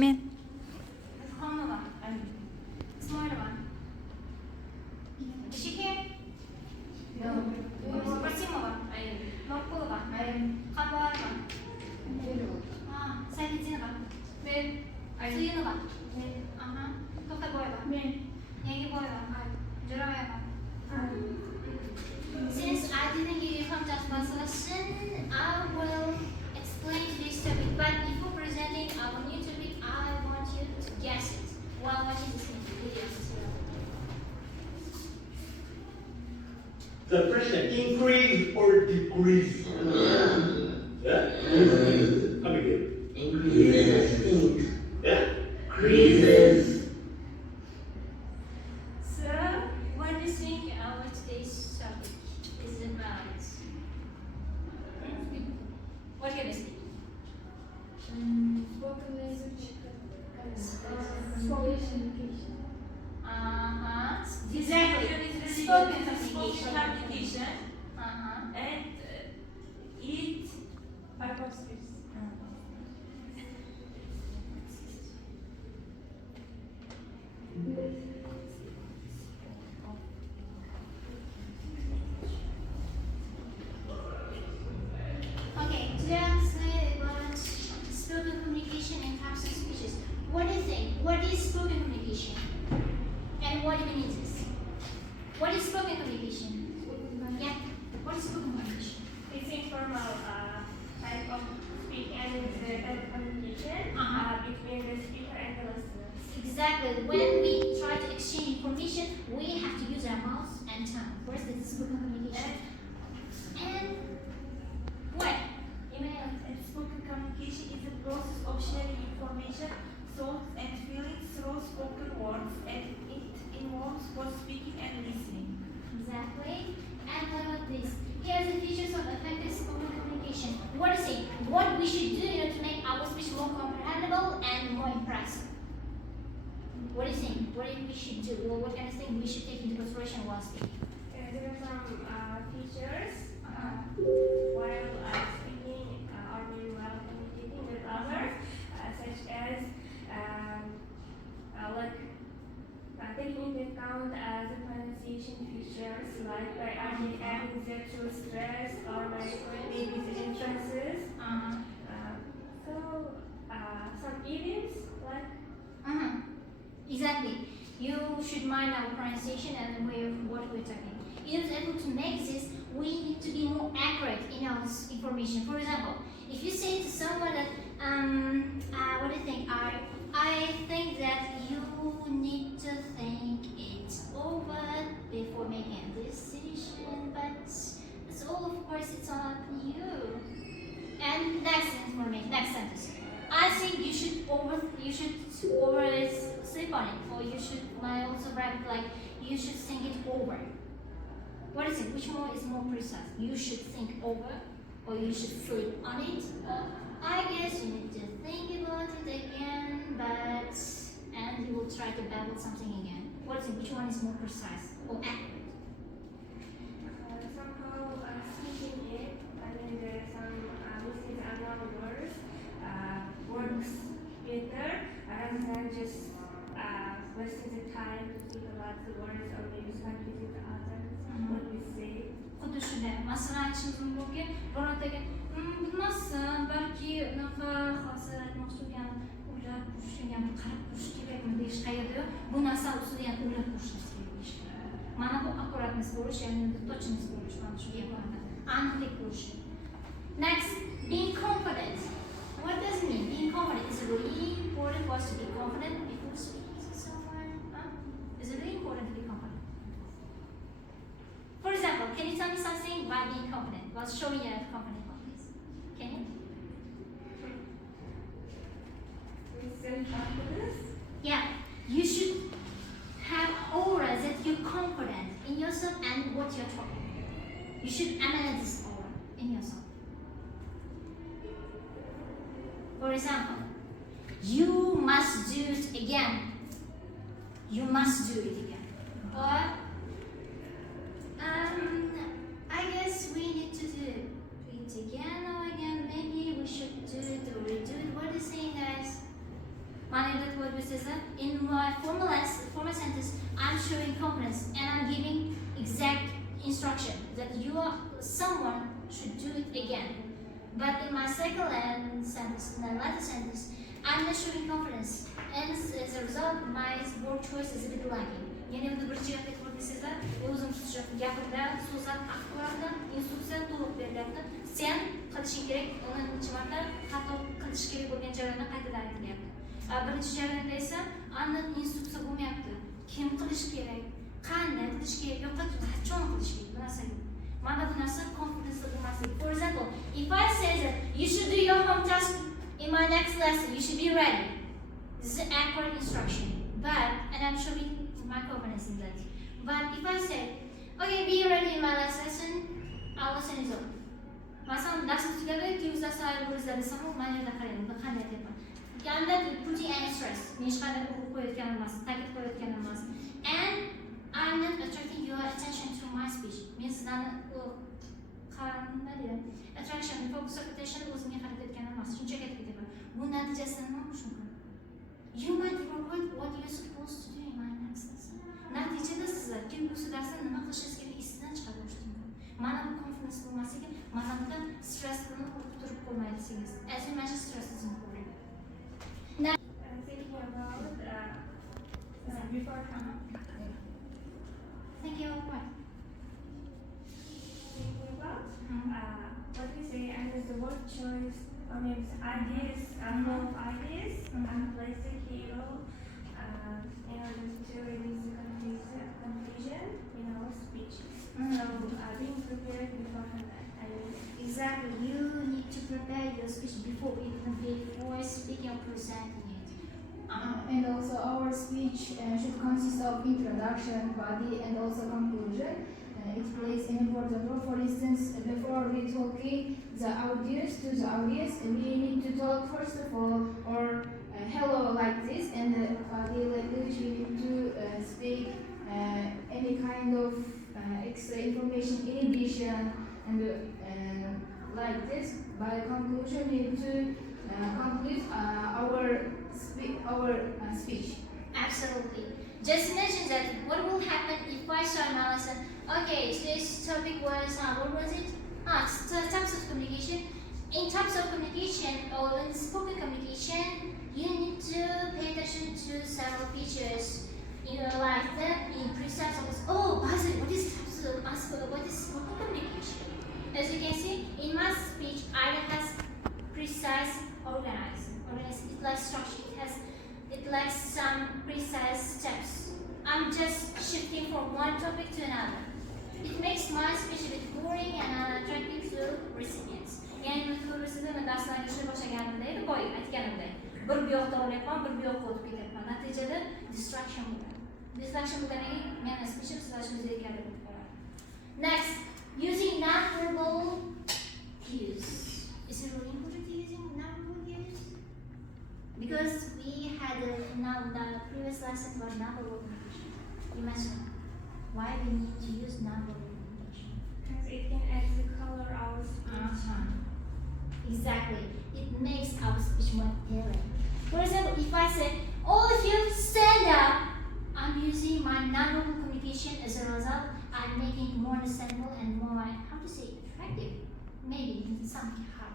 Men. Smaller one. Smaller one. Is she here? No. Красивого? Моркового? Хамбарова? 살리지는 가? 네. 수이는 가? 네. 아하. 똑같아 보여봐? 네. 얘기 보여봐? 들어봐봐. Since I didn't give you contact lesson, I will explain this topic. But before presenting our new topic, I want you to guess it while watching this video. The question, increase or decrease? Yeah? Come again. Increases. Yeah? Increases. So, what do you think our today's topic is about? What can I say? Spoken language communication. Exactly. Spoken communication. And it five skills. Okay, today I'm saying about spoken communication and types of speeches. What do you think? What is spoken communication? And what even is this? What is spoken communication? Yeah. What is spoken communication? It's informal type of speech and communication between the speaker and the listener. Exactly. When we try to exchange information, we have to use our mouth and tongue. First, this is spoken communication. And what? Email. And spoken communication is a process of sharing information, thoughts, and feelings through spoken words, and it involves both speaking and listening. Exactly. And what about this? Here are the features of effective spoken communication. What is it? What we should do in order to make our speech more comprehensible and more impressive? What do you think? What do we should do? Well, what kind of thing we should take into consideration while speaking? There are some features while speaking or maybe while communicating with others, such as taking into account the pronunciation features, like by adding the to stress or maybe the entrances. So some idioms like. Exactly. You should mind our pronunciation and the way of what we're talking. In order to make this, we need to be more accurate in our information. For example, if you say to someone that, what do you think? I think that you need to think it over before making a decision, but it's all, of course, it's all up to you. And next information, next sentence. I think you should over sleep on it, or you should also write like you should think it over. What is it? Which one is more precise? You should think over, or you should sleep on it. I guess you need to think about it again, and you will try to babble something again. What is it? Which one is more precise or accurate? Somehow speaking it, there are some missing unknown words works better rather than just wasting the time to think about the words or maybe confusing the others what we say. Xuddi shunday. Masalan, aytishimiz mumkinki, birontaga bilmasdim, balki unaqa hozir aytmoqchi bo'lgan o'ylab ko'rishgan, qarab ko'rish kerakmi deyish qayerda yo'q. Bu narsa ustida ham o'ylab ko'rishimiz kerak ish. Mana bu akkuratность bo'lish, ya'ni точность bo'lish, mana shu gaplarda aniqlik bo'lish. Next, being confident. What does it mean? Being confident is really important for us to be confident before speaking to someone. Is it really important to be confident? For example, can you tell me something about being confident? What's showing you confident, please? Can you? Self-confidence. Yeah, you should have aura that you're confident in yourself and what you're talking. You should emanate this aura in yourself. For example, you must do it again. You must do it again. Or, I guess we need to do it again or again. Maybe we should do it or redo it. What are you saying, guys? in my formal sentence, I'm showing confidence and I'm giving exact instruction that someone should do it again. But in my second sentence, in the latter sentence, I'm not showing confidence, and as a result, my word choice is a bit lacking. Yani buni bir jihatga e'tibor bersangizlar, o'zim tutishib gapimda so'zlar ahvolida instruksiya to'liq berilyapti. Sen qilishing kerak, uni necha marta xato qilish kerak bo'lgan joylarni qaytadan aytilyapti. Birinchi jarayonda esa aniq instruksiya bo'lmayapti. Kim qilish kerak, qanday qilish kerak, yoki qachon qilish kerak, bu narsa yo'q. Mana bu narsa confidence bo'lmasligi. For example, if I say that you should do your home task in my next lesson, you should be ready. This is accurate instruction, and I'm showing my confidence in that. But if I say, okay, be ready in my last lesson, our lesson is over. Masalan, darsimiz tugadi, keyingi darsda ayrılırızlar desam, men yerda qarayman, buni qanday aytyapman. I'm not putting any stress. Men hech qanday urg'u qo'yayotganim emas, ta'kid qo'yayotganim emas. And I'm not attracting your attention to my speech. Men sizlarni qanday deyman? Attraction, focus of attention o'zimga qaratayotganim emas. Shunchaki aytib ketaman. Bu natijasida nima bo'lishi mumkin? You might forget what you're supposed to do in my next lesson. Natijada sizlar kelgusi darsda nima qilishingiz kerak esdan chiqarib qo'yish mumkin. Mana bu confidence bo'lmasligi, mana bunda stress bilan o'tirib qo'ymaydi desangiz. As you mentioned, stress is important. Now, Thinking about before thank you. What? thinking about what we say and the word choice, ideas, full of ideas, and place the hero in order to release the conclusion in our speech. So being prepared beforehand. Exactly. You need to prepare your speech before speaking or presenting it. And also our speech should consist of introduction, body, and also conclusion. It plays an important role. For instance, before we talking the audience to the audience, we need to talk first of all or hello like this, and the body language we need to speak any kind of extra information in addition, and like this. By conclusion, we need to conclude our speech. Absolutely. Just imagine that what will happen if I start my lesson. Okay, today's topic was what was it? Types of communication. In types of communication or in spoken communication, you need to pay attention to several features in your life. That in precise of what is spoken communication? As you can see, in my speech, either has precise, organized. It lacks structure. It lacks some precise steps. I'm just shifting from one topic to another. It makes my speech a bit boring and unattractive to recipients. Yani ko'rishda men darslarga ishlay boshlaganimda edi, boya aytganimdek. Bir bu yoqda olyapman, bir bu yoqqa o'tib ketyapman. Natijada distraction bo'ladi. Distraction bo'lganidan keyin meni speechim sizlarga kabi bo'lib qoladi. Next, using non-verbal cues. Is it really important to using non-verbal cues? Because we had the previous lesson about non-verbal communication. You mentioned why we need to use non-verbal communication. Because it can add the color our speech. Exactly. It makes our speech more tailored. For example, if I say, all of you stand up, I'm using my non-verbal communication. As a result, I'm making it more understandable and more, attractive. Maybe something hard.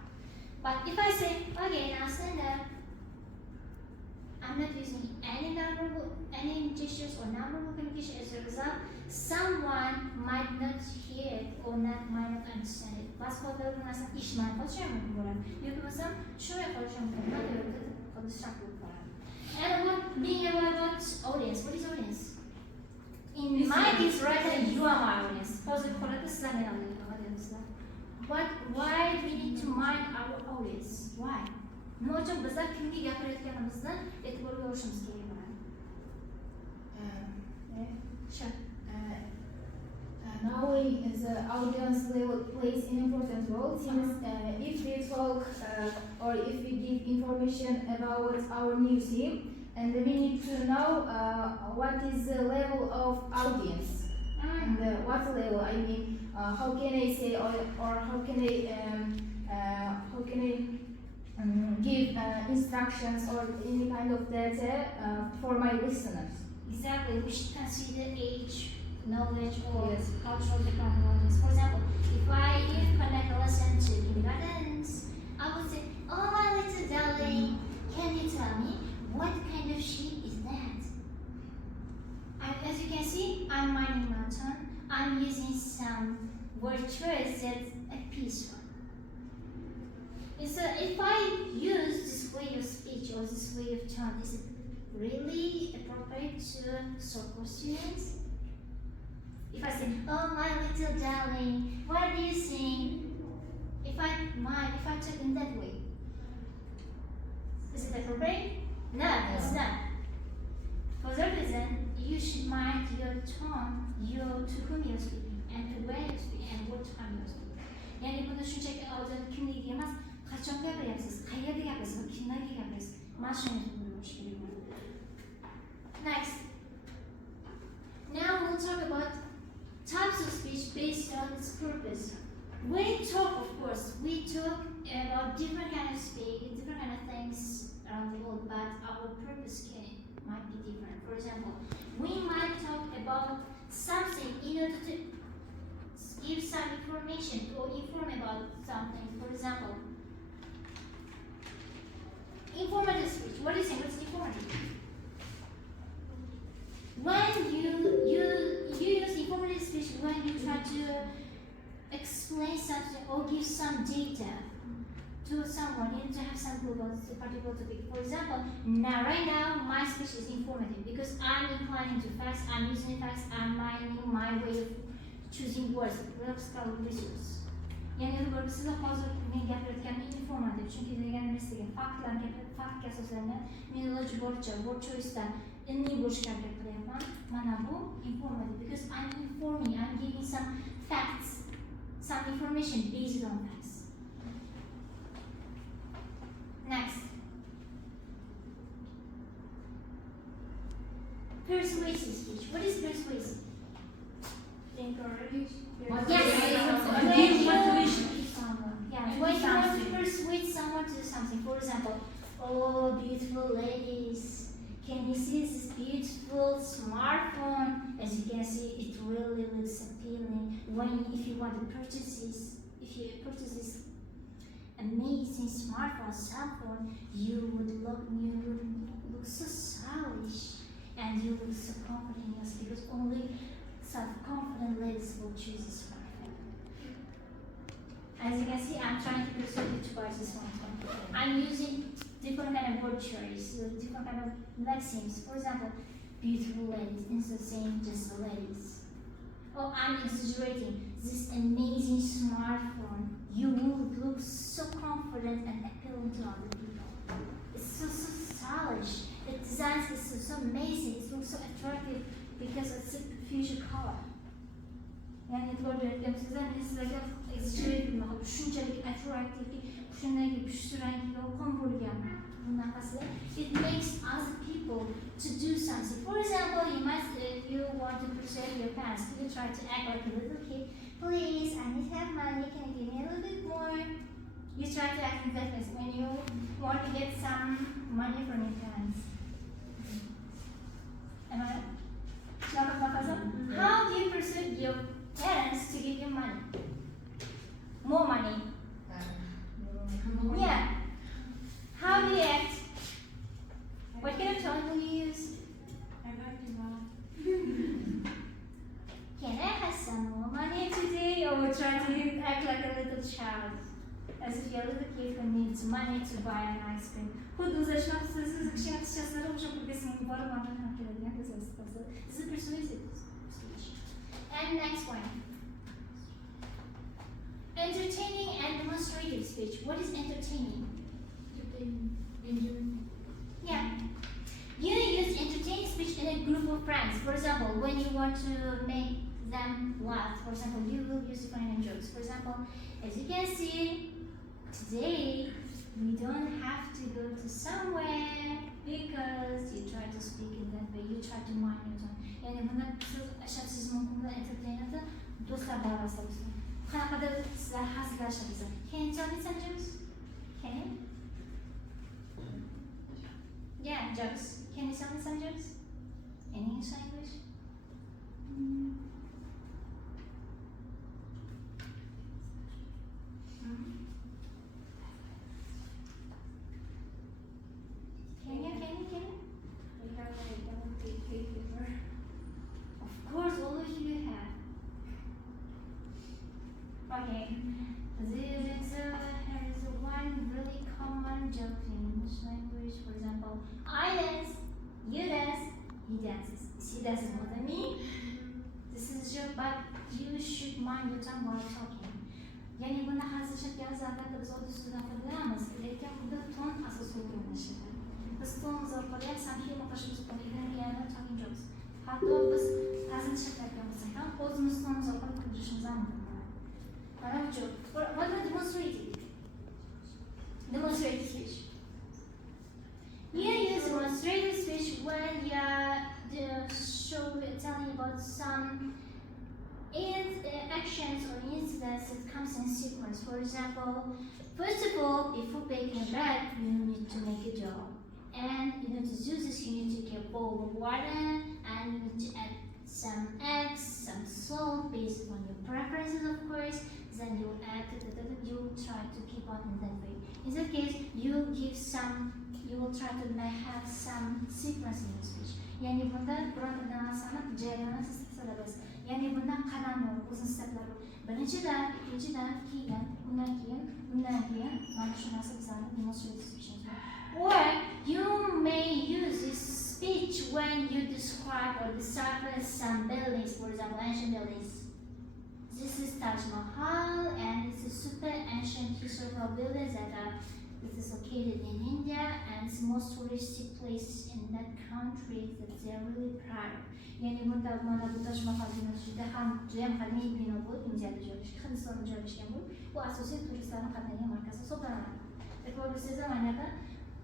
But if I say, okay, now stand up, I'm not using any gestures or non-verbal communication. As a result, someone might not hear it or might not understand it. Bas holda bu narsa eshitmay qolishi ham mumkin bo'ladi. Yoki bo'lmasam tushunmay qolishi mumkin. And being aware about audience. What is audience? In my case, right now, you are my audience. Positive holatda sizlar meni audiencesizlar. But why do we need to mind our audience? Why? Nima uchun bizlar kimga gapirayotganimizni e'tiborga olishimiz kerak bo'ladi? Sure. Knowing the audience level plays an important role since if we talk or if we give information about our new theme, and we need to know what is the level of audience. And what level? I mean, how can I say or how can I give instructions or any kind of data for my listeners. Exactly, we should consider age, knowledge, or Yes. cultural background knowledge. For example, if I connect a lesson to kindergartens, I would say, "Oh, my little darling, can you tell me what kind of sheep is that?" And as you can see, I'm minding my turn. I'm using some word choice that's a peaceful. So if I use this way of speech or this way of tone, is it really appropriate to so-called students? If I say, "Oh, my little darling, what do you think?" If I talk in that way, is it appropriate? No, it's not. For that reason, you should mind your tone, to whom you're speaking, and where you're speaking, and what time you're speaking. Yani buni shunchaki oldin kimligiga emas, qachon gapiryapsiz, qayerda gapirasiz va kimlarga gapirasiz. Mana shuni bilish kerak bo'ladi. Next. Now we'll talk about types of speech based on its purpose. When we talk, of course, we talk about different kind of speech, different kind of things around the world, but our purpose might be different. For example, we might talk about something in order to give some information or inform about something. For example, informative speech. What do you think? What's informative? When you use informative speech when you try to explain something or give some data to someone, you need to have some clue about a particular topic. For example, right now my speech is informative because I'm inclining to facts, I'm using facts, I'm minding my way of choosing words, lexical resource. Yani siz hozir men gapirayotganim informativ, chunki deganimiz sizga faktga asoslangan men iloji boricha word choice'dan ilmiy bo'lishga harakat qilyapman. Mana bu informative because I'm informing, I'm giving some facts, some information based on facts. Next. Persuasive speech. What is persuasive? Encourage. When you want to persuade someone to do something, for example, "Oh, beautiful ladies, can you see this beautiful smartphone? As you can see, it really looks appealing. If you want to purchase this amazing smartphone, cell phone, you would look so stylish, and you look so confident because only self-confident ladies will choose this smartphone." As you can see, I'm trying to persuade you to buy this smartphone. I'm using different kind of word choice, different kind of maxims. For example, beautiful ladies instead of saying just the ladies. Oh, I'm exaggerating. This amazing smartphone, you will look so confident and appealing to other people. It's so stylish. The design is so amazing. It looks so attractive because it's a fuchsia color. Yani e'tibor beryapsizlar, men sizlarga exaggerate qilmoqman. Shunchalik attractive, shunday pushti rangi yorqin bo'lgan bunaqasi. It makes other people to do something. For example, you want to persuade your parents. You try to act like a little kid. "Please, I need to have money. Can you give me a little bit more?" You try to act in that way when you want to get some money from your parents. Am I right? How do you persuade your parents to give you money? More money. Yeah. How do you act? What kind of tone will you use? I'd like to know. Can I have some more money today? Or try to act like a little child. As if you're a little kid who needs money to buy an ice cream. This is a persuasive speech. And next one. Entertaining and demonstrative speech. What is entertaining? Yeah. You use entertaining speech in a group of friends. For example, when you want to make them laugh, for example, you will use different jokes. For example, as you can see, today we don't have to go to somewhere because you try to speak in that way. You try to mind your tongue. Yani bunda siz mumkin bo'lgan entertainmentni do'stlar davrasida qanaqadir sizlar hazillashasiz. Can you tell me some jokes? Can you? Yeah, jokes. Can you tell me some jokes? In English language? Can you? We have a double cake paper. Of course, all of you have. Okay. There is one really common joke in English language. For example, I dance, you dance, he dances. She dances more than me. This is a joke, but you should mind your tongue while talking. Yani bunda hazırlaşırken zaten biz o düzgün hatırlayamaz. Lekin bunda ton asosli o'rnashadi. Biz tonimiz orqali ham hamma qo'shimiz yani talking jokes. Hatto biz hazırlaşayotgan bo'lsak ham o'zimiz tonimiz orqali kuldirishimiz ham mumkin. Mana bu joke. What about demonstrating? Demonstrative speech. You use demonstrative speech when you're telling about some actions or incidents that comes in sequence. For example, first of all, before baking bread, you need to make a dough. And in order to do this, you need to get a bowl of water and you need to add some eggs, some salt based on your preferences, of course. Then you add, you try to keep on in that way. In that case, you will try to have some sequence in your speech. Yani bunda bironta narsani jarayonni siz hisoblaysiz. Yani bundan qadamni o'zini steplari. Birinchidan, ikkinchidan, keyin, undan keyin, mana shu narsa bizlarning demonstrative speech. Or you may use this speech when you describe or decipher some buildings, for example, ancient buildings. This is Taj Mahal, and it's a super ancient historical building that is located in India, and it's the most touristic place in that country that they are really proud of. Yani bunda mana bu Taj Mahal juda ham qadimiy bino bo'lib, Indiyada joylashgan, Hindistonda joylashgan bo'lib, bu asosiy turistlarning qatnaydigan markazi hisoblanadi. E'tibor bersangiz, mana yerda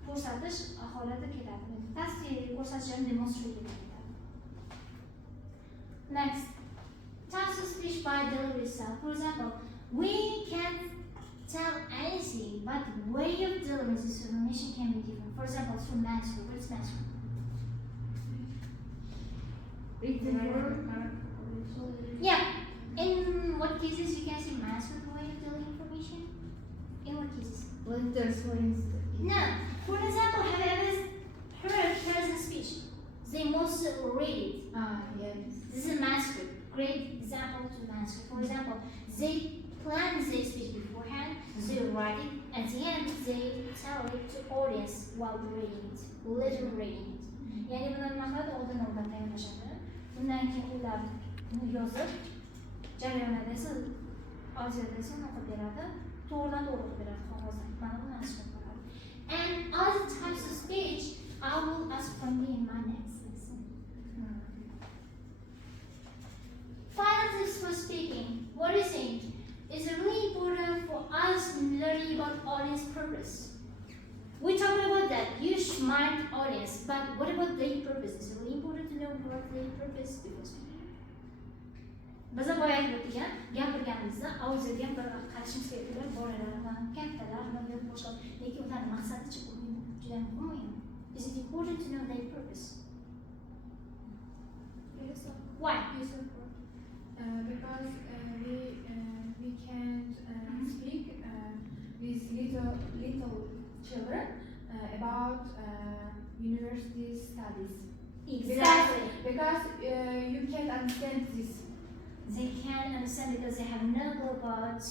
ko'rsatish holati keladi. Tasvir ko'rsatishni demonstrate etadi. Next, types of speech by delivery style. For example, we can't tell anything, but the way of delivering this information can be different. For example, through manuscript. What's manuscript? Written word. Yeah. In what cases you can say manuscript way of delivering information? In what cases? Letters, for instance. No. For example, have you ever heard present speech? They most read it. Yes. This is manuscript. Great example to manuscript. For example, they plan their speech beforehand, they write it, at the end they tell it to audience while reading it, literally reading it. Yani buni nima qiladi? Oldin tayyorlashadi. Undan keyin ular yozib, jarayonida esa audioda esa o'qib beradi, to'g'ridan-to'g'ri o'qib beradi qog'ozda. Mana bu manuscript bo'ladi. And other types of speech I will ask from me in my next lesson. Final tips for speaking. What do you think? Is it really important for us learning about audience purpose? We talked about that. You should mind audience, but what about their purpose? Is it really important to know what their purpose before speaking? Biz boya aytgan gapirganimizda audioga bir qarashimiz kerak. Bolalar va kattalar va boshqa, lekin ularning maqsadi juda muhim. Is it important to know their purpose? Yes, sir. Why? Yes, sir. Because we can't speak with little children about university studies. Exactly. Because you can't understand this. They can't understand because they have no clue about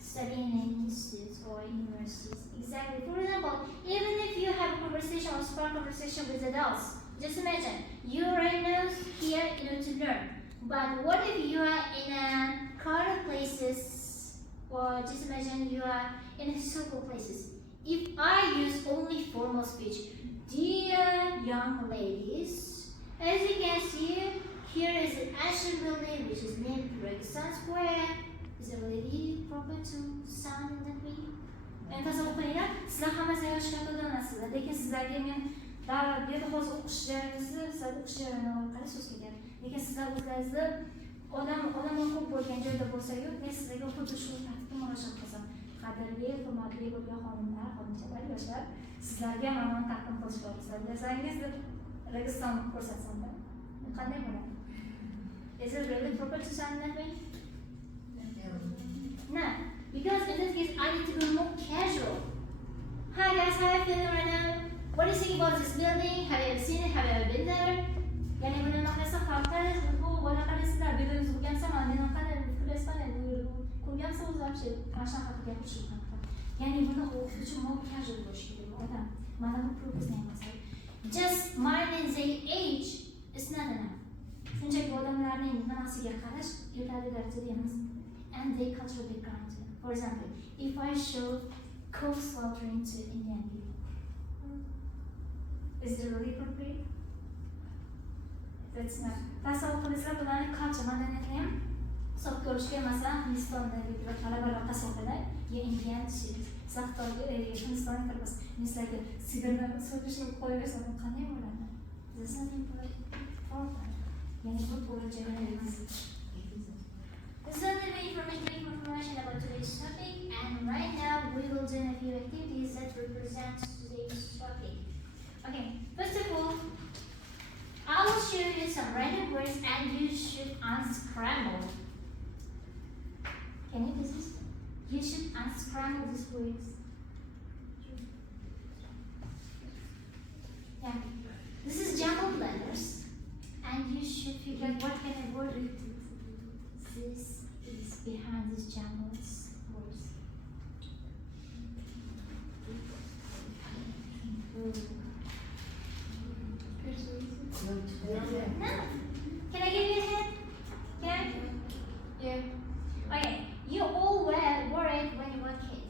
studying in institutes or universities. Exactly. For example, even if you have a conversation or spark conversation with adults, just imagine you already know here in order to learn. But what if you are in a crowded places, or just imagine you are in historical places? If I use only formal speech, dear young ladies, as you can see, here is an ancient building which is named Renaissance Square. Is it really proper to sound in that way? And tasavvur qilinglar, sizlar hammasi yoshga to'lanansizlar, lekin sizlarga men davlat berdi, hozir o'qish jarayoningizda, sizlar o'qish jarayoni orqali so'z kelgan. Lekin sizlar o'zlaringizni odamlar ko'p bo'lgan joyda bo'lsa-yu, men sizlarga xuddi shu tartibda murojaat qilsam, qadrli, hurmatli bo'lgan xonimlar, xonimchalar, yoshlar, sizlarga ma'lumot taqdim qilishga ruxsat bersangiz deb Registon ko'rsatsam-da. Qanday bo'ladi? Is it really proper to sound that way? No, because in this case I need to be more casual. Hi guys, how are you feeling right now? What do you think about this building? Have you ever seen it? Have you ever been there? Yani buni maqlasa xalqlar bu bola qarasizlar, buildingiz bo'lgansa, men qanday fikrlasam, ko'rgansa o'zi вообще qashqa haqida gapirish haqida. Yani buni o'qituvchi more casual bo'lish kerak odam. Mana bu progress emas. Just minding their age is not enough. Shunchaki odamlarning nimasiga qarash yetarli darajada emas. And their cultural background. For example, if I show cow slaughtering to Indian people, is it really appropriate? That's not. Tasavvur qilsanglar bularning culture madaniyatini ham hisobga olishga, masalan, Hindistondagi talabalar tasavvurida Indian shit, Xitoyga, Hindistonga kirmas. Mislarga sigirni so'kishni qo'yaversa qanday bo'ladi? This is important. Yani bu bo'lajak emas. This is the information about today's topic, and right now we will do a few activities that represent today's topic. Okay, first of all, I will show you some random words and you should unscramble. Can you do this? You should unscramble these words. Yeah, this is jumbled letters, and you should figure out what kind of word this is behind these jumbled words. No. Can I give you a hint? Can? Yeah. Okay. You all were it when you were a kid.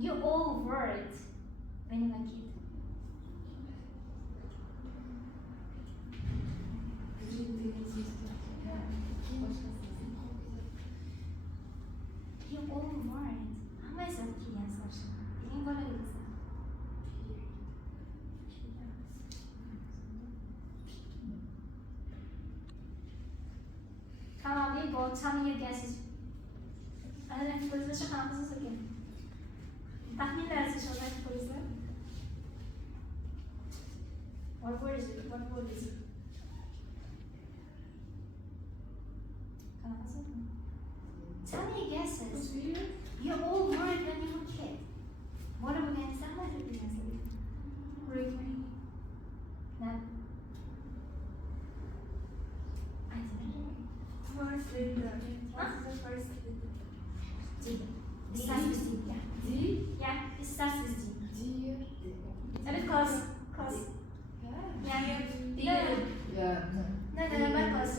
You all were it when you were a kid. You all were it. How is that kid answer? You can go like this. Come on, people, tell me your guesses. I don't know if it's a conference again. What word is it? What word is it? Tell me your guesses. You all were it when you were a kid. What are we going to say? What are we going to say? No. I don't know. First letter. Huh? What's the first letter? D. It starts with D. Yeah. D. Yeah, it starts with D. A bit close. Close. Yeah. Dear. No, but close.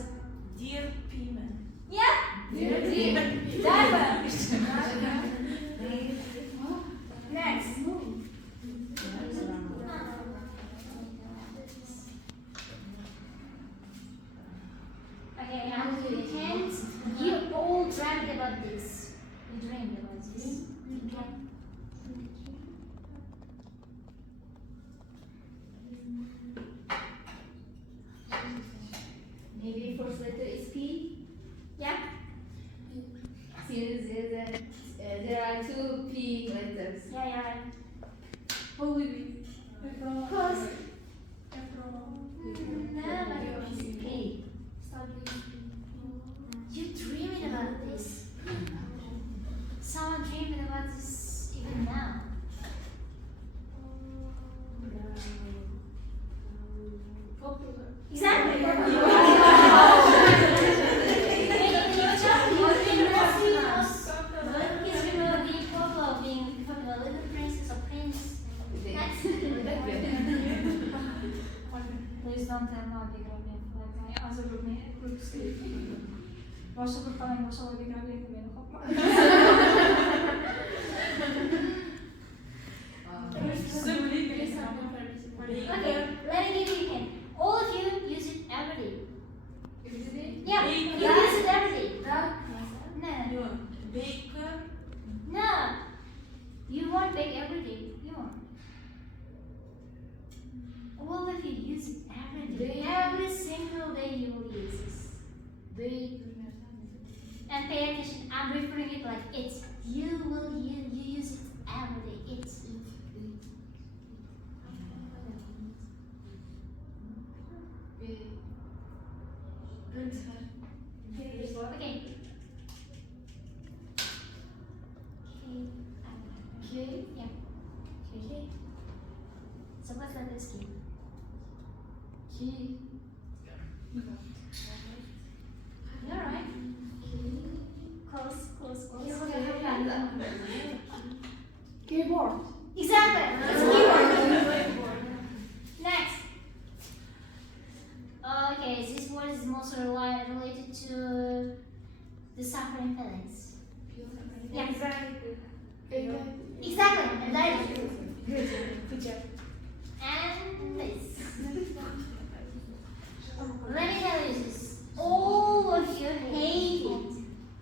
Dear Pima. Yeah. Diaper. Next. Okay, I'm doing hands. You all dreamt about this. You dreamed about this. Okay. Maybe first letter is P. Yeah. Since there are two P letters. Yeah, right. Close. No, but it's P. Start with P. You dreaming about this. Someone dreaming about this even now. Exactly. In your childhood, you dreamed about history about being popular, being popular, little princess or prince. That's Please don't tell my big like my other group sleep. Başka bir falan başka bir big beni hopma. Okay, let me give you a hint. All of you use it every day. Yeah, you use it every day. No. Baker. No. You won't bake every day. You won't. All of you use it every day. Every single day you will use this. And pay attention. I'm referring it like it. you use it every day. It's okay. Okay. Yeah. Okay. So what's the next key? Key. All right. Close. Keyboard. Exactly. That's a keyword. Next. Okay, this word is mostly related to the suffering feelings. Yeah. Exactly. And that is Good job. and this. Let me tell you this. All of you hate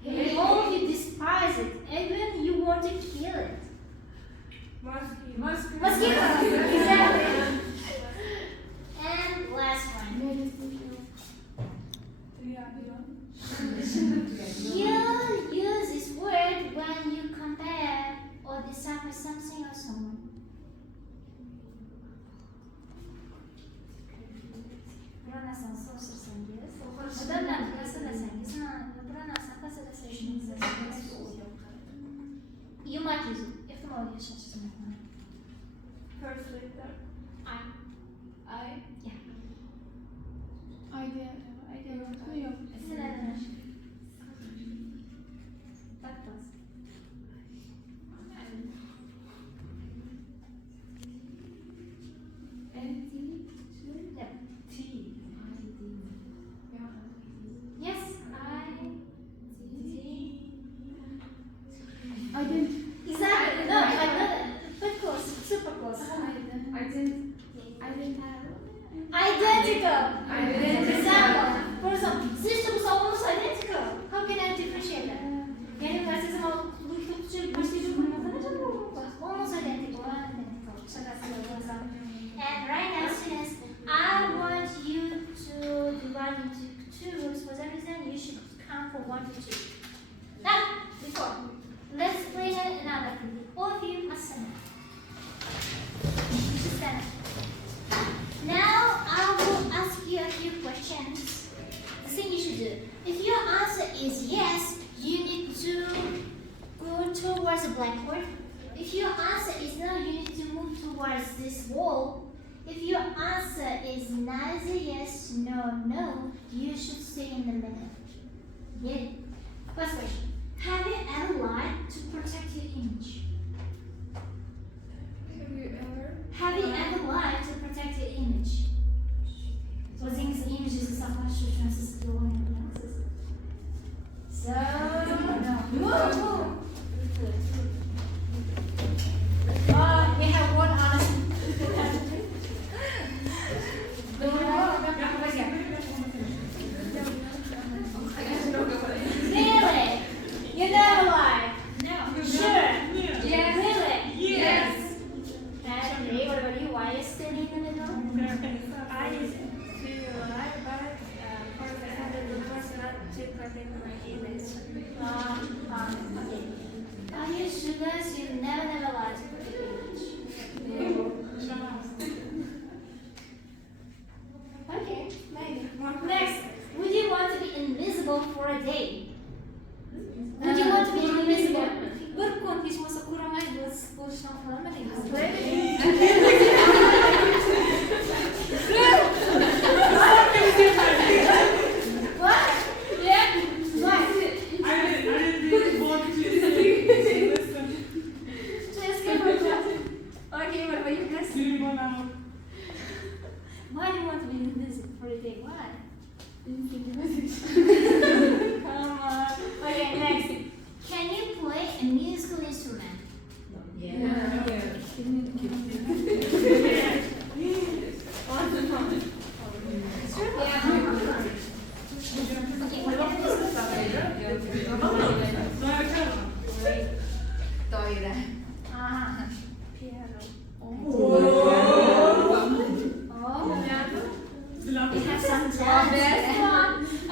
it. All of you despise it. Even you want to kill it. Mosquito. Exactly. And last one. You use this word when you compare or decipher something or someone. Biron narsani solishtirsangiz, odam bilan qiyoslasangiz, biron narsani tasallashingiz you might use it. Ehtimol yashashingiz mumkin. First letter. I. Yeah. Idea. Yok. Sizlar tak close. Yep. Yes, Identity. exactly. No, I know that. But close, super close. Identical. Example. For example, these two are almost identical. How can I differentiate them? Yani siz almost identical. And right now, students, I want you to divide into two groups. For some reason, you should count from 1 to 2. Now, before, let's play another activity. All of you must stand up. You should stand up. Now, I will ask you a few questions. The thing you should do. If your answer is yes, you need to go towards the blackboard. If your answer is no, you need to move towards this wall. If your answer is neither yes nor no, you should stay in the middle. Get it? First question. Have you ever lied to protect your image? Have you ever lied to protect your image? So things images is something transist the one analysis. So no. We have one honest. Really? You never lie? No. Sure? Yeah. Really? Yes. And what about you? Why are you standing in the middle? I used to lie, but for the person not to protect my image. Okay. Are you sure guys you never lie to protect your image? Okay, maybe. Next, would you want to be invisible for a day? Would you want to be invisible? Bir kun hech bo'lmasa ko'rmay bo'lishdan What? Yeah? Why? I didn't want to listen. Just give her a shot. Okay, what about you guys? Why do you want to be invisible for a day? Why? Come on. Okay, next. Can you play a musical instrument? Okay, what about Piano. We have some dance.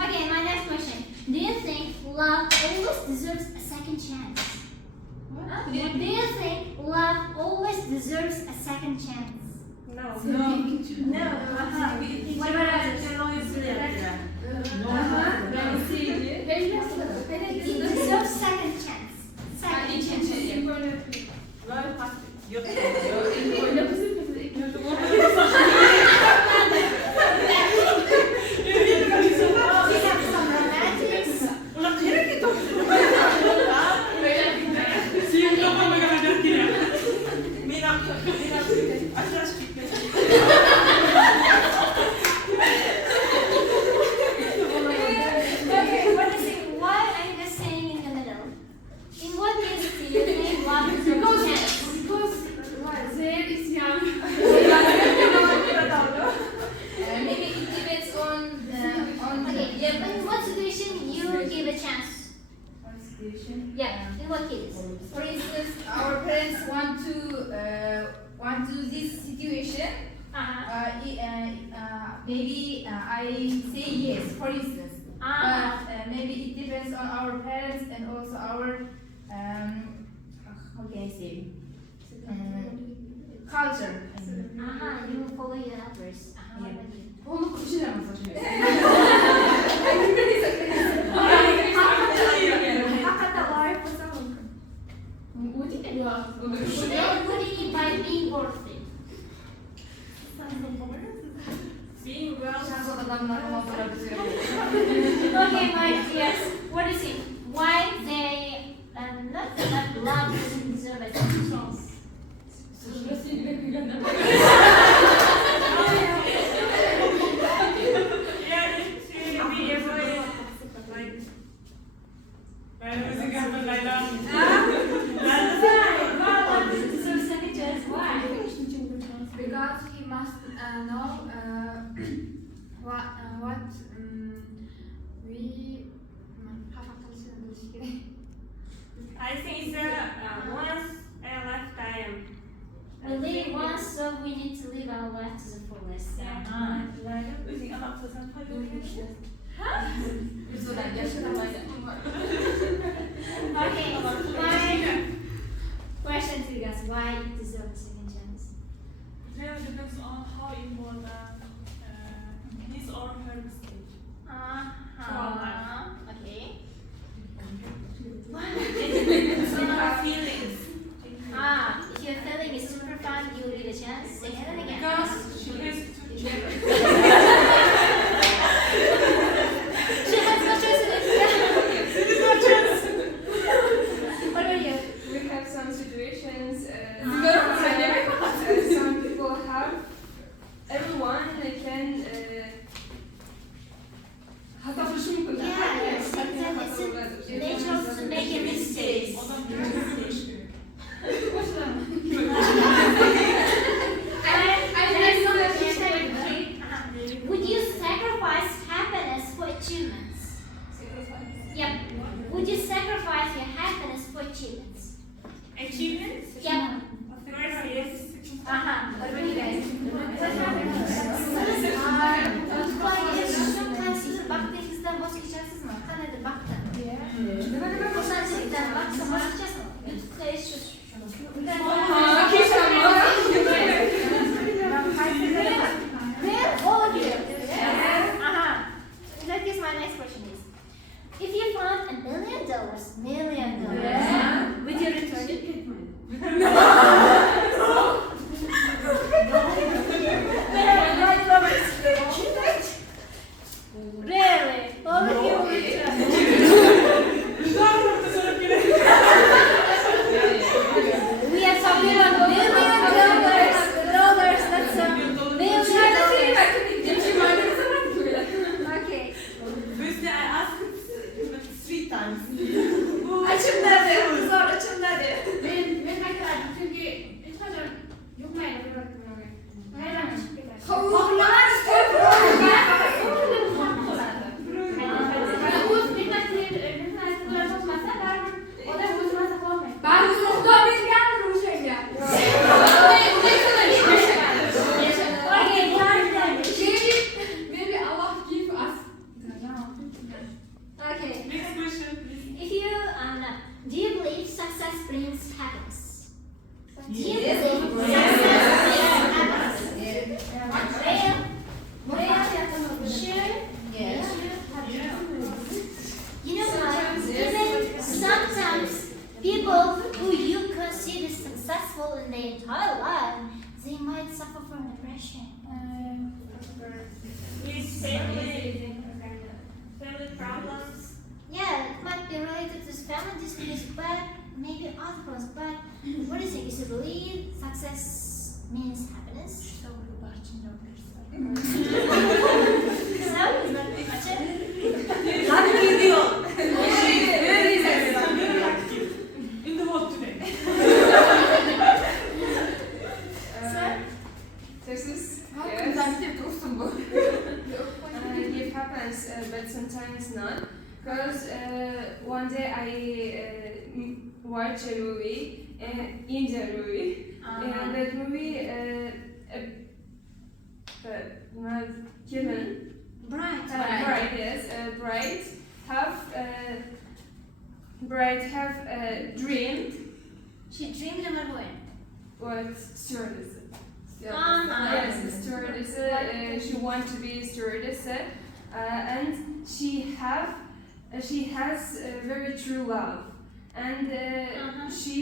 Okay, my next question. Do you think love always deserves a second chance? Do you think love always deserves a second chance? No. No. What about others? It deserves second chance. Second chance. Yok. We have some romantics. Okay, what is it? Why are you guys staying in the middle? In what case do you think love deserves a chance? Maybe it depends on Okay, in what situation you give a chance? what situation. Yeah, in what case? For instance, our parents want to this situation. Maybe I say yes. For instance, but maybe it depends on our parents and also our how can I say culture. You follow your elders. What about you? Onu konuşuramaz Hakata var mı zaman? What do you mean by being worthy? Being well. Okay, my dears, what is it? Why they not that love doesn't deserve a second chance? Deserves second chance. Why? Because he must know what we I think it's once a lifetime. We live once, so we need to live our life to the fullest. Okay, my question to you guys: why it deserves a second chance? It really depends on how important his or her mistake. Okay. It's not our feelings. If your feeling is super fun, you will give a chance. Again and again. Because she has to check. She has no choice in it. What about you? we have some situations. Some people have. Everyone they can. Yeah, it's natural to make a mistake. Would you sacrifice happiness for achievements? Yep. Would you sacrifice your happiness for achievements? Achievements? Yep. Of course, yes. What about you guys? Sometimes baktığınızda vazgeçersiniz mi? Kanada baktın. Koşarcılıktan baktın vazgeçersin mi? YouTube'da yaşıyorsun. Where all of you? In that case, my next question is: if you found $1 million, would you return it? Really? All of you will return. We are talking about $1 million. That's a million. Okay. Firstly, I asked three times. Açım nerede? Zor açım nerede? their entire life, they might suffer from depression. With family problems. Yeah, it might be related to family disputes, but maybe other problems. But what do you think? Is it really success means happiness? So, In the world today. This is Yes. it happens, but sometimes not. Because one day I watched a movie, Indian movie, and that movie, given Bright. Bright have dreamed She dreamed about what? what stewardess. Uh-huh. Yes, stewardess. She wants to be stewardess, and she has a very true love, and she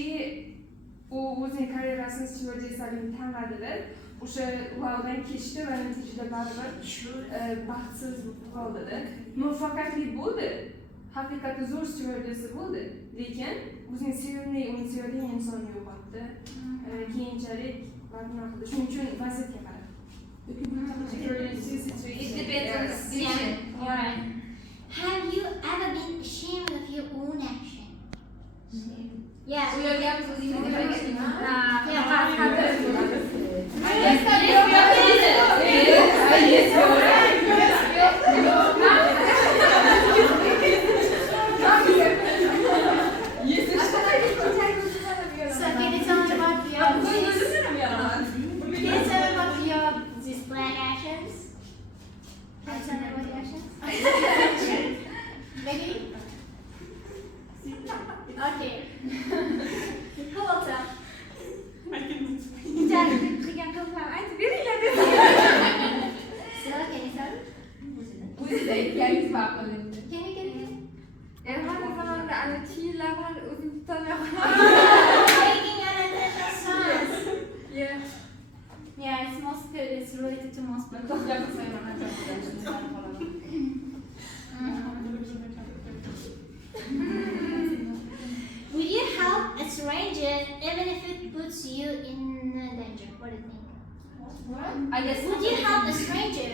uzun kariyerasini stewardessalik tanladi. O'sha lavdan kechdi va natijada baribir baxtsiz qoldi. Muvaffaqiyatli bo'ldi. Haqiqatda zo'r stewardess bo'ldi. Lekin o'zining sevimli, uni sevadigan insonni yo'qotdi. Keyinchalik bunaqa qildi. Shuning uchun vaziyatga qarab. It depends on the situation. Alright. Have you ever been ashamed of your own action? Yeah. So can you tell me about your these black actions? Can you tell me about your actions? Maybe? Okay. Who will tell? I can So can you tell? Can you? Making unintentional sounds. Yeah, it's related to most people. Will you help a stranger even if it puts you in danger? What do you think? Would you help a stranger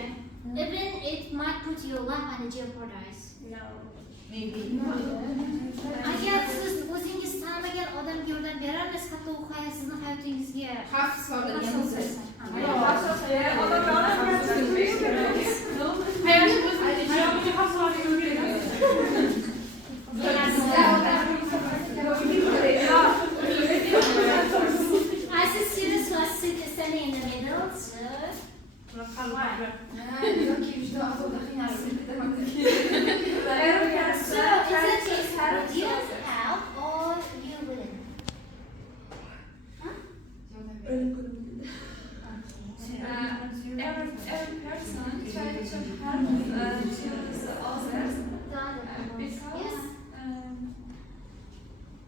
even it might put your life under jeopardize? Agar siz o'zingiz tanamagan odamga yordam berarsiz, hatto u sizni hayotingizga Xavf soladigan bo'lsa. I see students who are standing in the middle, so would you help or you wouldn't? Every person tries to help to the others. Yes.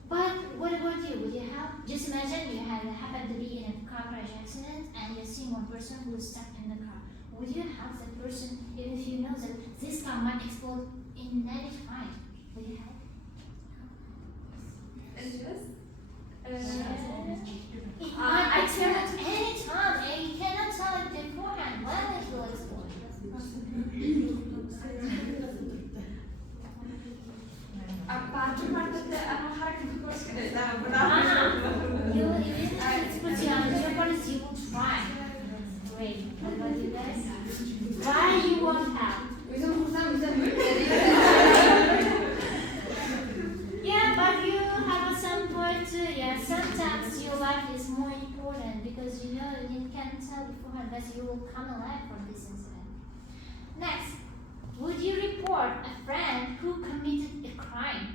But what about you? Would you help? Just imagine you happen to be in a car crash accident and you see one person who is stuck in the car. Would you help that person even if you know that this car might explode in any time? Would you help? Yes. It might explode at any time and you cannot tell it beforehand when it will explode. You even if it puts you on jeopardy, you will try. Great. What about you guys? Why you won't help? Yeah, but you have some point too. Yeah, sometimes your life is more important because you know you can't tell beforehand that you will come alive from this incident. Next, would you report a friend who committed a crime?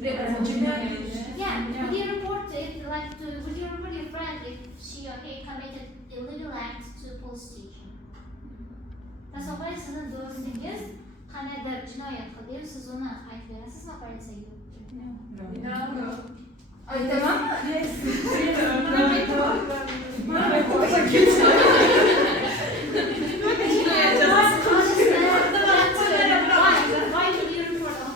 Yeah, would you report it would you report your friend if she or he committed illegal act to police station? Tasavvur sizning do'stingiz qandaydir jinoyat qildi, siz uni aytib berasizmi politsiyaga? Tamam mı? Yes. Why did you report on?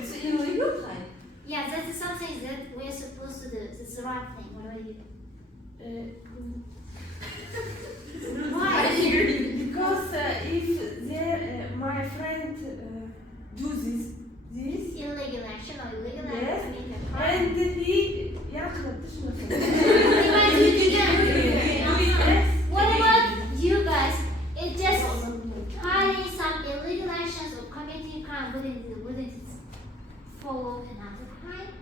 It's illegal. Yeah, that's something that we're supposed to do. It's the right thing. What do you do? Why? Because if my friend do this, Illegal action or illegal yes, action commit a crime. and he yakaladı şunu. What do you do? What about you guys? It's just hiding some illegal actions or committing crime. Wouldn't it follow another crime?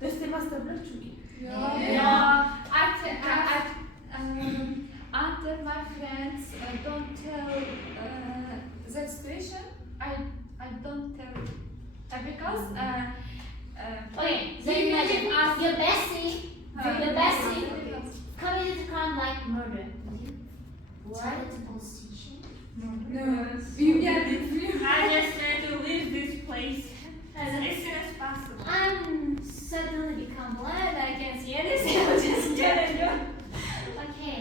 To jest temat tabletki. After my friends don't tell that situation, I don't tell because Okay, so imagine your bestie committed a crime like murder. Would you tell it to police station? büyük geldik. I just need to leave this place as soon as possible. I'm suddenly become blind. I can't see anything. I'm just telling you. Okay,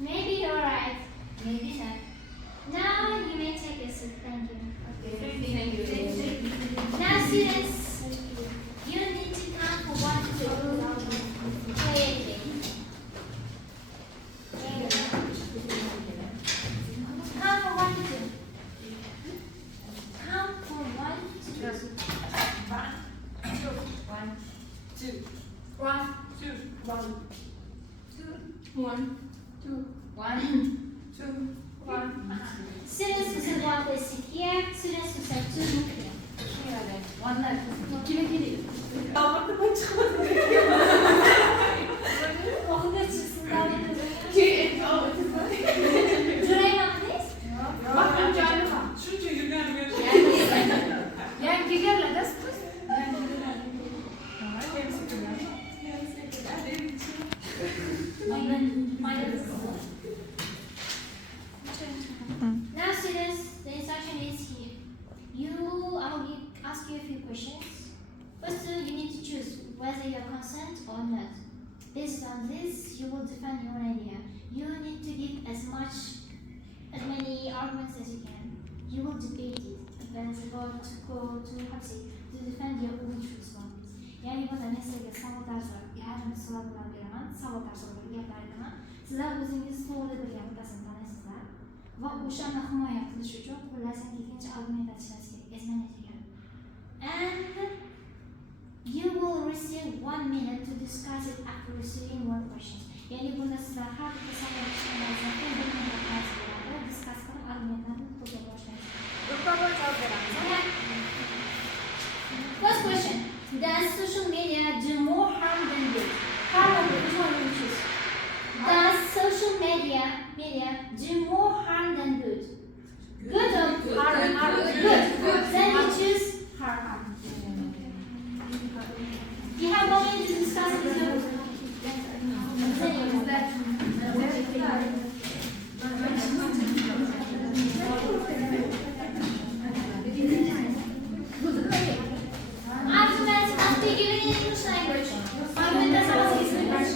maybe you're right. Maybe not. Now you may take a seat. Thank you. Thank you. Now, students, you need to count from 1 to 2. Play a game. Count from 1 to 2. Count from 1 to 2. 1. Students who said 1, please sit here. Students who said 2, move here. Okuda çıksın davet ediyorum. Şuraya bakınız. Now, students, the instruction is here. I will ask you a few questions. First, you need to choose whether you consent or not. Based on this, you will defend your idea. You need to give as many arguments as you can. You will debate it, then go to kursi to defend your own truth values. Yani bunda men sizlarga savollar so'rab, yarim savollar beraman, savollar so'rab gaplar aytaman. Sizlar o'zingiz to'g'ri bilgan bittasini tanlaysizlar va o'shani himoya qilish uchun qo'lingizdan kelgancha argument aytishingiz kerak. Eslangiz ekan. And you will receive 1 minute to discuss it after receiving more questions. Yani bunda sizlar har bitta savol berishingizdan keyin 1 minut vaqt bo'ladi. Discuss qilib argumentlarni to'plab boshlaysiz. First question. Does social media do more harm than good? Harm or good? Which one will you choose? Does social media do more harm than good? Good or harm? Good. Then you choose harm. You have 1 minute to discuss it. Arguments must be given in English language. Argument does not speak English.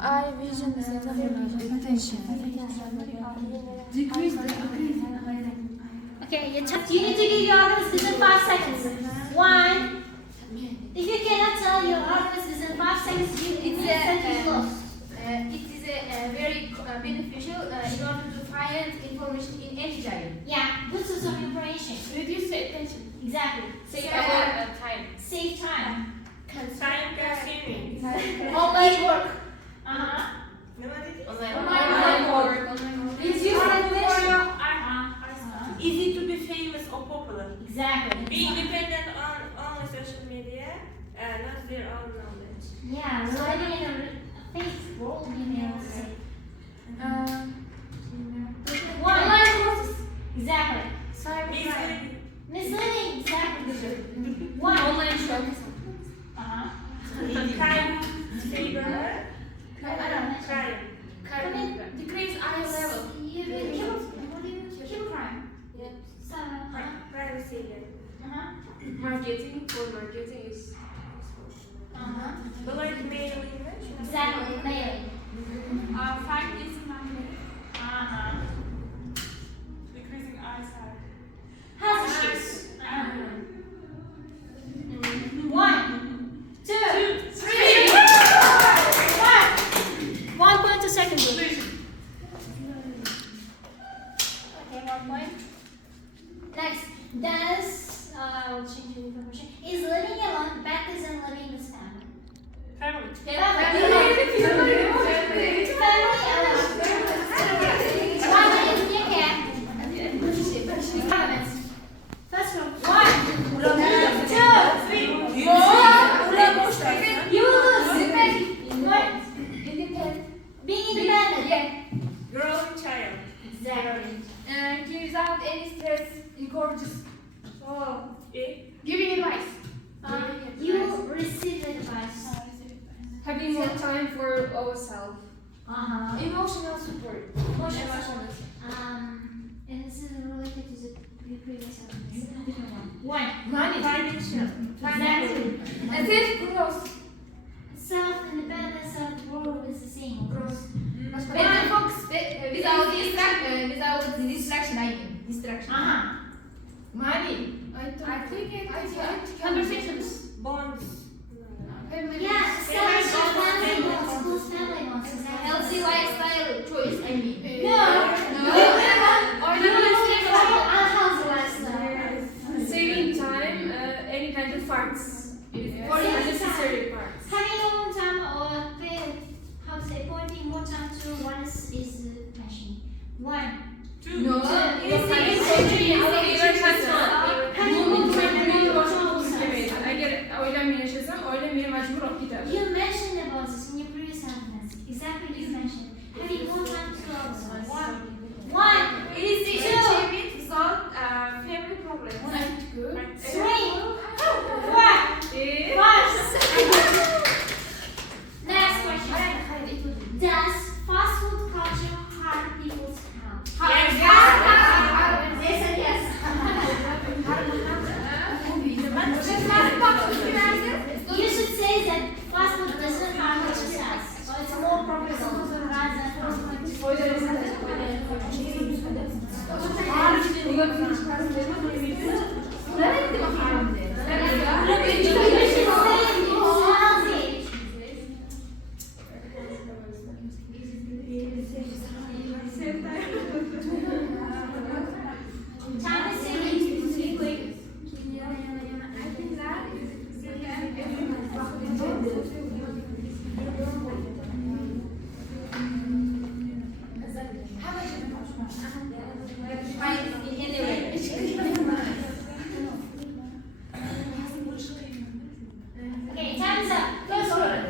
I vision is attention. Decrease the Okay, you need to give your arguments within 5 seconds. 1. If you cannot tell your arguments within 5 seconds, you lost. It is very beneficial in order to find information in any diary. Yeah, good source of information. Reduce the attention. Exactly. Save time. Save time. Time consuming. Online work. Online work. Reduce attention. Easy to be famous or popular. Exactly. Being dependent on only social media, not their own knowledge. Yeah, we're living in a fake world, you may say. Online courses. Exactly. Misleading. Misleading. Exactly. 1. Online are getting is Below mailing. Exactly, mailing. Fight is decreasing eyesight. Health issues. 1, 2, 3. 1 point to second group. Okay, 1 point. Next, does we'll change the information. Is living alone better than living with family? Family. Family alone. First one. 1, 2, 3. You lose. What? Being independent. Yeah. Growing child. Exactly. Gives out any stress, encourages. Giving advice. You receive advice. having more time for ourselves. Emotional support. And this is related to the previous element. Different one. 1. Money. Financial. Exactly. And self growth. Self-independence, self-growth is the same. Growth. Better focus without distraction. I mean distraction. Money. I think it. Conversations. Bonds. Yeah, family bonds, close family bonds. Exactly. Healthy lifestyle choice. I mean. No. Unhealthy lifestyle. Saving time, any kind of parts. For unnecessary parts. Having more time or how to say pointing more time to one is mentioned. 1. No. You mentioned about this in your previous sentence. Exactly you mentioned. Having more time to others. 1. Easy 2. achievement without family problems. 3. 4. 5. Next question. Does fast food culture harm people's health? Yes and yes. You should say that fast food doesn't harm people's health. So it's more progressive rather than time is saving. Be quick. Okay, time is up. First one.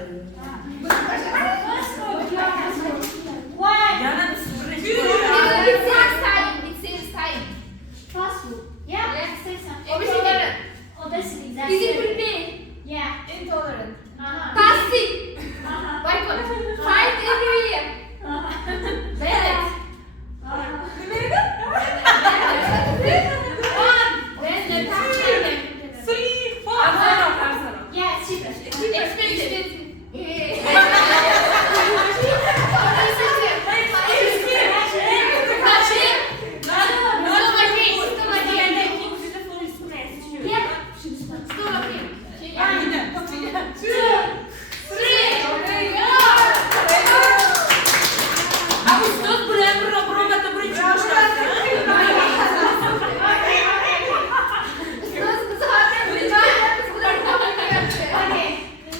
It saves time. Fast food. Yeah? Yes. Say something. Obesity. Obesity, that's Easy it. prepared. Yeah. Intolerant. Uh-huh. Fasting. Uh-huh. Boycott. Fight everywhere. Bad. Yeah, it's cheaper. Expensive. Okay,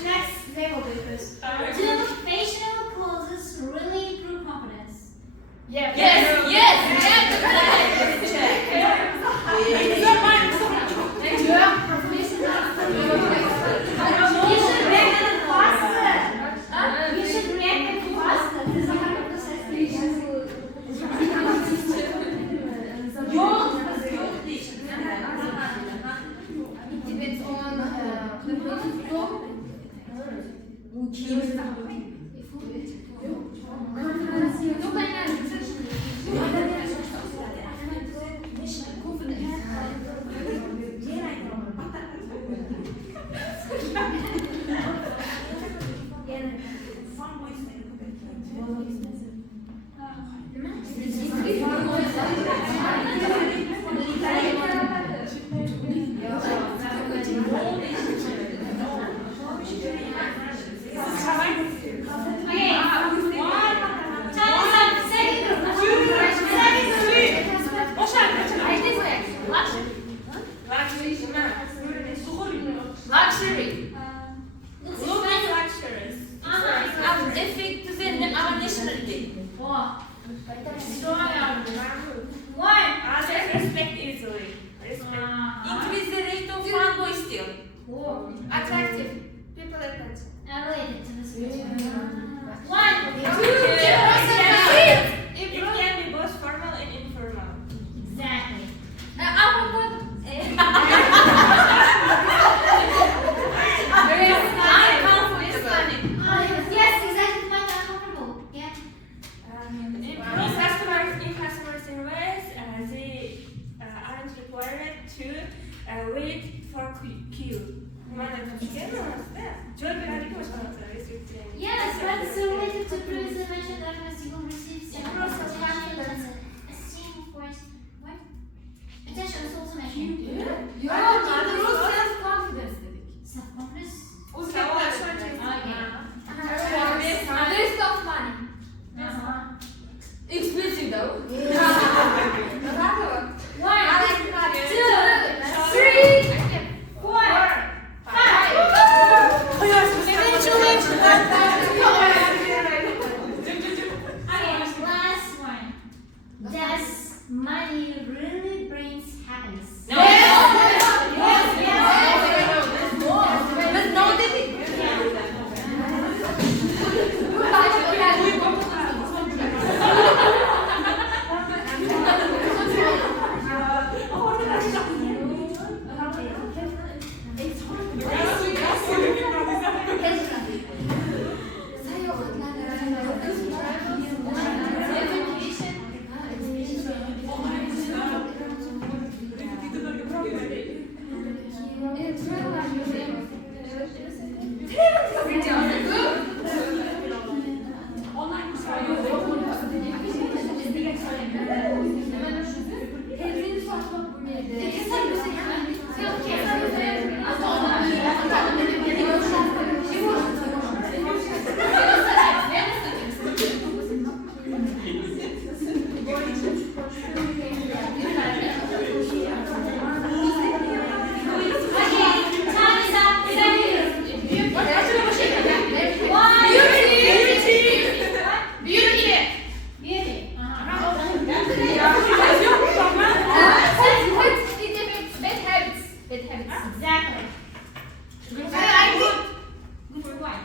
next level papers. Do facial clothes really improve confidence? Yes. You should react faster. You should react faster. This is not a process. It depends on One. Others respect easily. Respect. Increase the rate of fanboy still. Oh. Attractive. People attention. Related to this question. One. It can be both formal and informal. Exactly. Yes, exactly. Quite uncomfortable. Yeah. In customer service, they aren't required to wait for queue. Yes, but it's related to previously mentioned areas you will receive several confidence, esteem, of course. What? Attention is also mentioned. Self-confidence dedik. Self-confidence. Uzaklaşma Okay. Waste of money. Exclusive though. One, two, 3, 4, 5. Okay, last one. Does money really brings happiness? No. But no dedik. Exactly. Good for what?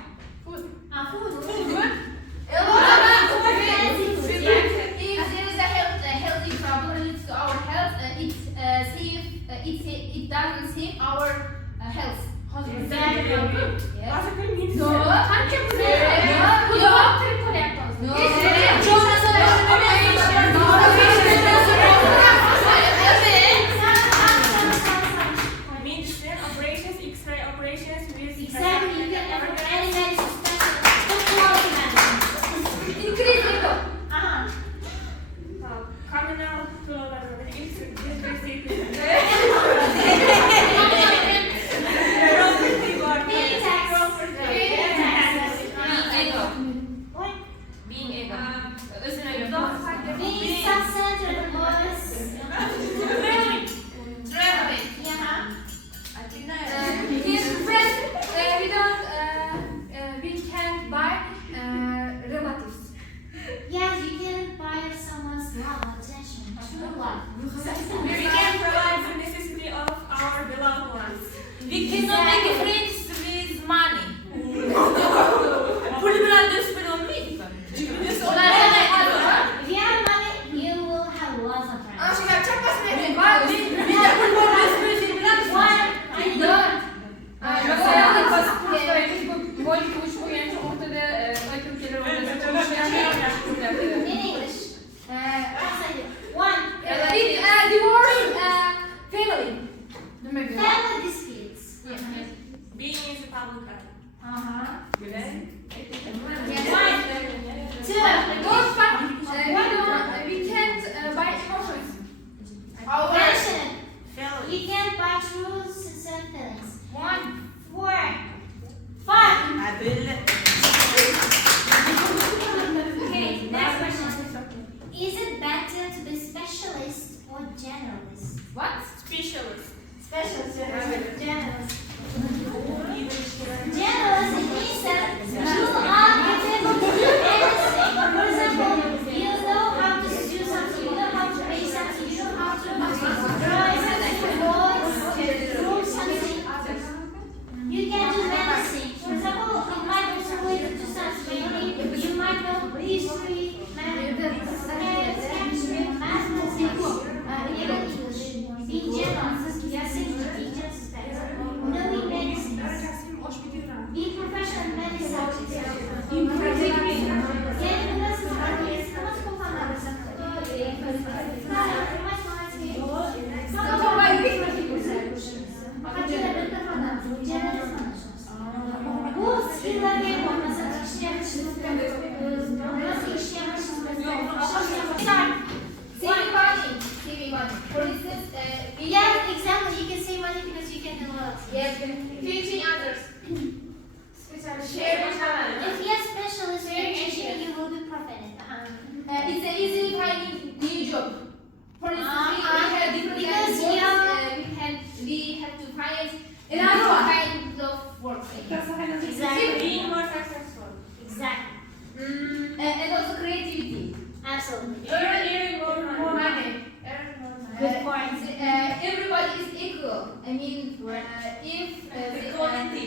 Food. Food. If there is a healthy problem related to our health, it doesn't save our health. Exactly. No. Medicine operations, X-ray operations with Exactly. You can never get any medicine specialist. Good quality medicine. Increase it. criminal Being ego. Being self-centered was Traveling. yeah. His friends, we can't buy relatives. Yes, you can buy someone's love, attention, true love. We can provide the necessity of our beloved ones. We cannot make friends with money. Pul bilan do'st bo'la olmaydi-ku. If you have money, you will have lots of friends. One, I don't. In English. One, Divorce family. family disputes. Being in the public eye. One, two, We can't buy emotions. passionate. You can buy true sincere feelings. 1, 4, 5. Okay, next question. Is it better to be specialist or generalist? What? Specialist. Specialist, generalist. Generalist, it means that you are able to do anything. For example, you know how to do something, you know how teaching others. Share. If you are specialist in engineering, you will be proficient. It's easy finding new job. For instance, we have different Because we have to find another kind of work. Exactly. Being more successful. Exactly. And also creativity. Absolutely. Earning more money. Good point. Everybody is equal. I mean, if Equality.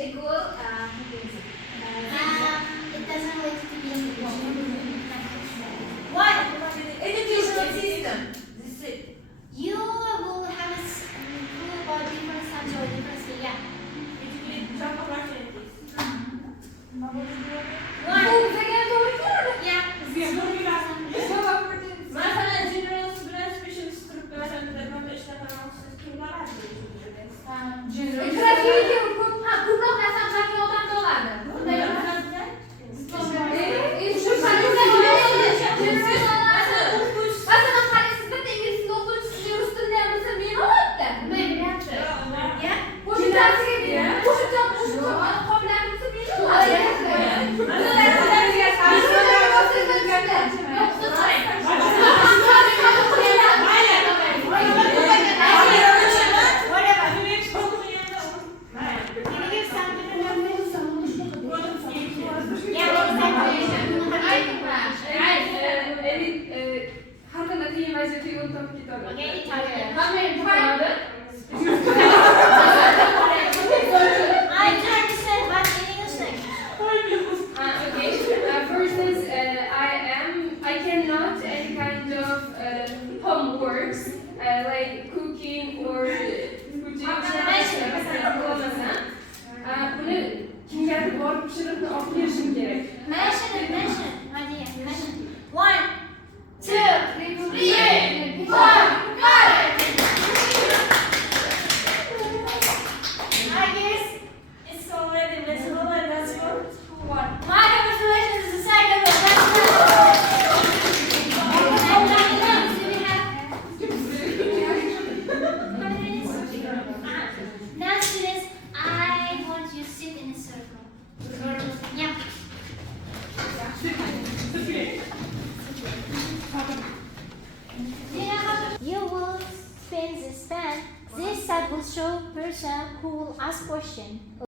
equal, It doesn't relate to being what? Educational system. This is it. You will have a clue about different subjects or different skill. Yeah. Job opportunities. Yeah. Mesela general student specialist struktura dan department işte falan kimler var Kreativity kurmak nasıl sanki olan dolardı. Mesela parasızlık da İngilizce olduğu için Rus'ta ne yapırsa bir olur da. Bu şu dersi gibi. Bu şu problemimizi bir olur. Homeworks like cooking or bunu kim geldi bu pişirip okuyuşum gerek. Mention. One, 2, 3, 4, 5. I guess It's already visible and that's what. my calculation is the second one. That's now, students, I want you to sit in a circle. Yeah. You will spin this pen. This side will show person who will ask question.